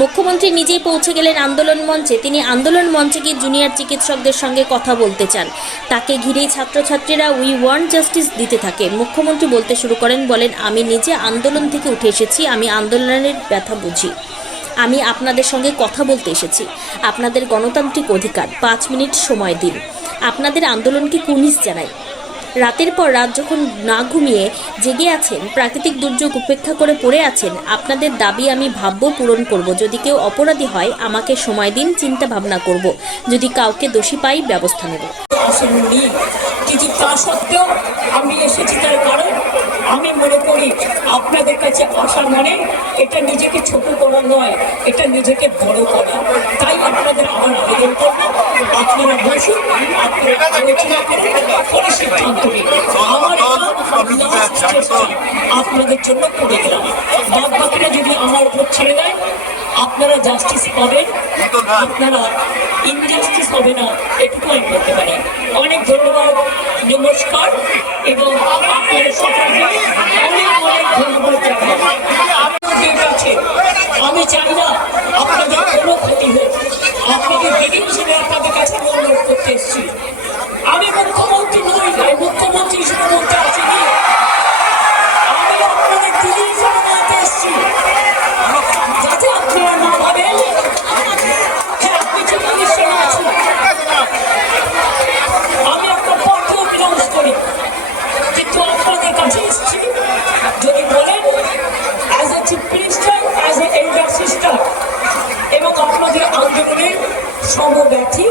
মুখ্যমন্ত্রী নিজেই পৌঁছে গেলেন আন্দোলন মঞ্চে। তিনি আন্দোলন মঞ্চে গিয়ে জুনিয়র চিকিৎসকদের সঙ্গে কথা বলতে চান। তাকে ঘিরেই ছাত্রছাত্রীরা উই ওয়ান্ট জাস্টিস দিতে থাকে। মুখ্যমন্ত্রী বলতে শুরু করেন, বলেন, আমি নিজে আন্দোলন থেকে উঠে এসেছি, আমি আন্দোলনের ব্যথা বুঝি। আমি আপনাদের সঙ্গে কথা বলতে এসেছি। আপনাদের গণতান্ত্রিক অধিকার, পাঁচ মিনিট সময় দিন। আপনাদের আন্দোলনকে কুর্নিশ জানাই। রাতের পর রাত যখন না ঘুমিয়ে জেগে আছেন, প্রাকৃতিক দুর্যোগ উপেক্ষা করে পড়ে আছেন, আপনাদের দাবি আমি ভাব্য পূরণ করব। যদি কেউ অপরাধী হয়, আমাকে সময় দিন, চিন্তা ভাবনা করব। যদি কাউকে দোষী পাই, ব্যবস্থা নেব। কিন্তু তা সত্ত্বেও আমি এসেছি তার কারণ আমি মনে করি আপনাদের কাছে আসা মানে এটা নিজেকে ছোট করা নয়, এটা নিজেকে বড় করা। তাই আপনাদের আমার আবেদন করব আপনারা বসুন, আপনারা আলোচনা করুন। চেষ্টা আপনাদের জন্য করে দিলাম বাদ বাকিটা যদি আমার উপর ছেড়ে দেয় আপনারা জাস্টিস পাবেন আপনারা ইনজাস্টিস হবে না এটুকু আমি বলতে পারি অনেক ধন্যবাদ নমস্কার এবং আপনাদের সকলকে একটি অ্যাজ এ এল্ডার সিস্টার এবং আপনাদের আন্দোলনের সমব্যথী